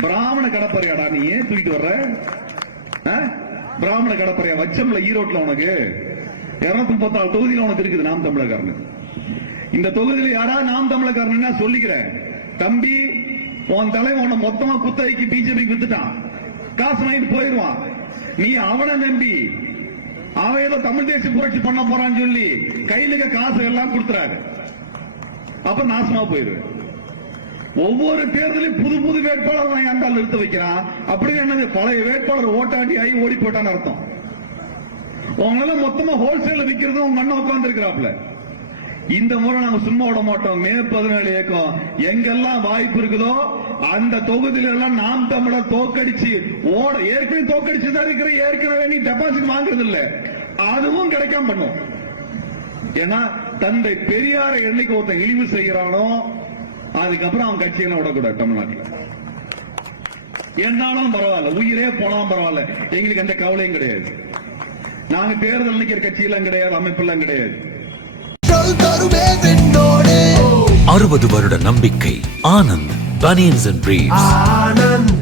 பிராமண கடப்பறையாடா நீ ஏன் தூக்கிட்டு வர்ற? ஆ? பிராமண கடப்பறையா? வச்சம்ல ஈரோட்ல உனக்கு. இருநூத்தி முப்பத்தாறு தொகுதியில உனக்கு இருக்குது நாம் தமிழக்காரன் இந்த தொகுதியில யாரா நாம் தமிழர்காரன் சொல்லிக்கிறேன் தம்பி உன் தலைவன் உன மொத்தமா குத்தகைக்கு பிஜேபி வித்துட்டான். காசு வாங்கிட்டு போயிடுவான். நீ அவனை நம்பி அவன் ஏதோ தமிழ் தேசிய புரட்சி பண்ண போறான்னு சொல்லி கையிலுக்க காசு எல்லாம் கொடுத்துறாரு. அப்ப நாசமா போயிரு ஒவ்வொரு தேர்தலையும் புது புது வேட்பாளர் வாங்கி அண்டால் நிறுத்த வைக்கிறான். அப்படின்னு என்னது? பழைய வேட்பாளர் ஓட்டாண்டி ஆகி ஓடி போட்டான்னு அர்த்தம். உங்களால மொத்தமா ஹோல்சேல விற்கிறது உங்க அண்ணன் உட்கார்ந்து இருக்கிறாப்ல இந்த முறை நாங்க சும்மா விட மாட்டோம். மே பதினேழு இயக்கம். எங்கெல்லாம் வாய்ப்பு இருக்குதோ அந்த தொகுதியில எல்லாம் நாம் தமிழர் தோக்கடிச்சு ஓட ஏற்கனவே தோக்கடிச்சு தான் இருக்கிற ஏற்கனவே நீ டெபாசிட் வாங்குறது இல்ல அதுவும் கிடைக்காம பண்ணும். ஏன்னா தந்தை பெரியாரை என்னைக்கு ஒருத்தன் இழிவு செய்கிறானோ அதுக்கப்புறம் அவன் கட்சியை விடக்கூடாது தமிழ்நாட்டில். என்னாலும் பரவாயில்ல உயிரே போனாலும் பரவாயில்ல. எங்களுக்கு எந்த கவலையும் கிடையாது. நாங்க தேர்தல் நிக்கிற கட்சியெல்லாம் கிடையாது அமைப்பெல்லாம் கிடையாது. அறுபது வருட நம்பிக்கை ஆனந்த் பனியன்ஸ் அண்ட் பிரீட்ஸ்.